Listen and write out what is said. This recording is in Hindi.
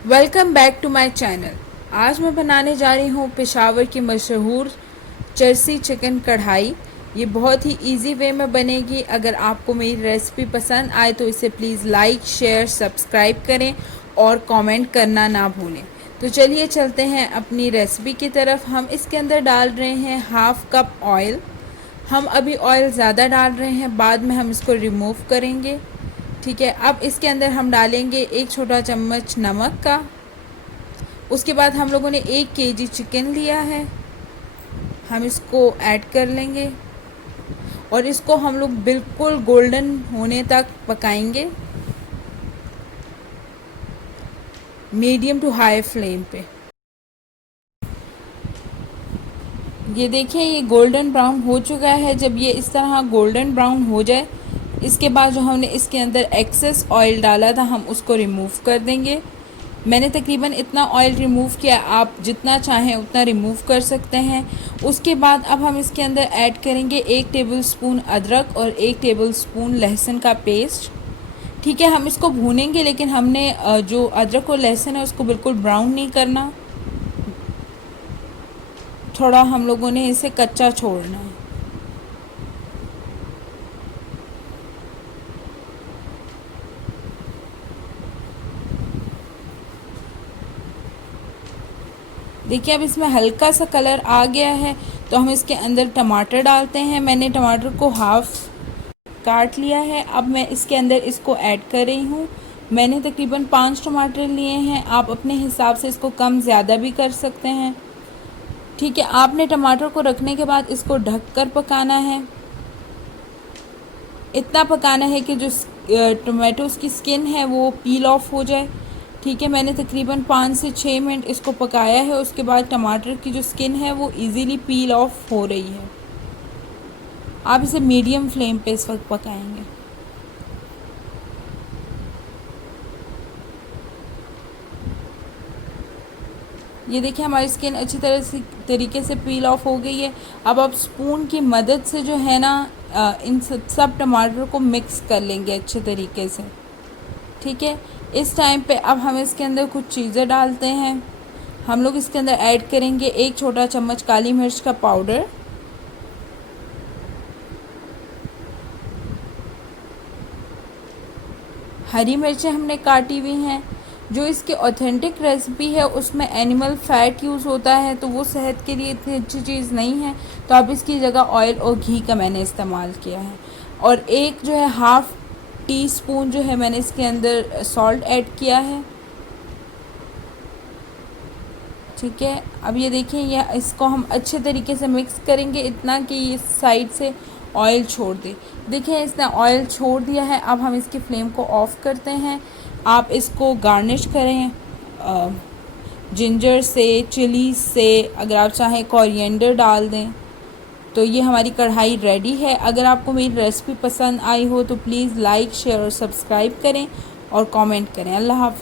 Welcome back to my channel. आज मैं बनाने जा रही हूँ पेशावर की मशहूर चरसी चिकन कढ़ाई। ये बहुत ही इजी वे में बनेगी। अगर आपको मेरी रेसिपी पसंद आए तो इसे प्लीज़ लाइक शेयर सब्सक्राइब करें और कमेंट करना ना भूलें। तो चलिए चलते हैं अपनी रेसिपी की तरफ। हम इसके अंदर डाल रहे हैं हाफ़ कप ऑयल। हम अभी ऑयल ज़्यादा डाल रहे हैं, बाद में हम इसको रिमूव करेंगे। ठीक है, अब इसके अंदर हम डालेंगे 1 छोटा चम्मच नमक का। उसके बाद हम लोगों ने 1 केजी चिकन लिया है, हम इसको ऐड कर लेंगे और इसको हम लोग बिल्कुल गोल्डन होने तक पकाएंगे, मीडियम टू हाई फ्लेम पे। ये देखिए, ये गोल्डन ब्राउन हो चुका है। जब ये इस तरह गोल्डन ब्राउन हो जाए, इसके बाद जो हमने इसके अंदर एक्सेस ऑयल डाला था हम उसको रिमूव कर देंगे। मैंने तकरीबन इतना ऑयल रिमूव किया, आप जितना चाहें उतना रिमूव कर सकते हैं। उसके बाद अब हम इसके अंदर ऐड करेंगे 1 टेबलस्पून अदरक और 1 टेबलस्पून लहसुन का पेस्ट। ठीक है, हम इसको भूनेंगे, लेकिन हमने जो अदरक और लहसुन है उसको बिल्कुल ब्राउन नहीं करना, थोड़ा हम लोगों ने इसे कच्चा छोड़ना है। देखिए, अब इसमें हल्का सा कलर आ गया है तो हम इसके अंदर टमाटर डालते हैं। मैंने टमाटर को हाफ़ काट लिया है। अब मैं इसके अंदर इसको ऐड कर रही हूँ। मैंने तकरीबन 5 टमाटर लिए हैं, आप अपने हिसाब से इसको कम ज़्यादा भी कर सकते हैं। ठीक है, आपने टमाटर को रखने के बाद इसको ढक कर पकाना है। इतना पकाना है कि जो टमाटोज़ की स्किन है वो पील ऑफ हो जाए। ठीक है, मैंने तकरीबन 5 से 6 मिनट इसको पकाया है। उसके बाद टमाटर की जो स्किन है वो इजीली पील ऑफ हो रही है। आप इसे मीडियम फ्लेम पे इस वक्त पकाएंगे। ये देखिए, हमारी स्किन अच्छी तरीके से पील ऑफ हो गई है। अब आप स्पून की मदद से जो है ना इन सब टमाटर को मिक्स कर लेंगे अच्छे तरीके से। ठीक है, इस टाइम पे अब हम इसके अंदर कुछ चीज़ें डालते हैं। हम लोग इसके अंदर ऐड करेंगे 1 छोटा चम्मच काली मिर्च का पाउडर, हरी मिर्चें हमने काटी हुई हैं। जो इसकी ऑथेंटिक रेसिपी है उसमें एनिमल फैट यूज़ होता है, तो वो सेहत के लिए इतनी अच्छी चीज़ नहीं है, तो अब इसकी जगह ऑयल और घी का मैंने इस्तेमाल किया है। और एक जो है हाफ़ टी स्पून जो है मैंने इसके अंदर सॉल्ट ऐड किया है। ठीक है, अब ये देखिए, ये इसको हम अच्छे तरीके से मिक्स करेंगे इतना कि ये साइड से ऑयल छोड़ दे। देखिए, इसने ऑयल छोड़ दिया है। अब हम इसकी फ्लेम को ऑफ़ करते हैं। आप इसको गार्निश करें जिंजर से, चिली से, अगर आप चाहें कोरिएंडर डाल दें। तो ये हमारी कढ़ाई रेडी है। अगर आपको मेरी रेसिपी पसंद आई हो तो प्लीज़ लाइक शेयर और सब्सक्राइब करें और कमेंट करें। अल्लाह हाफ़िज़।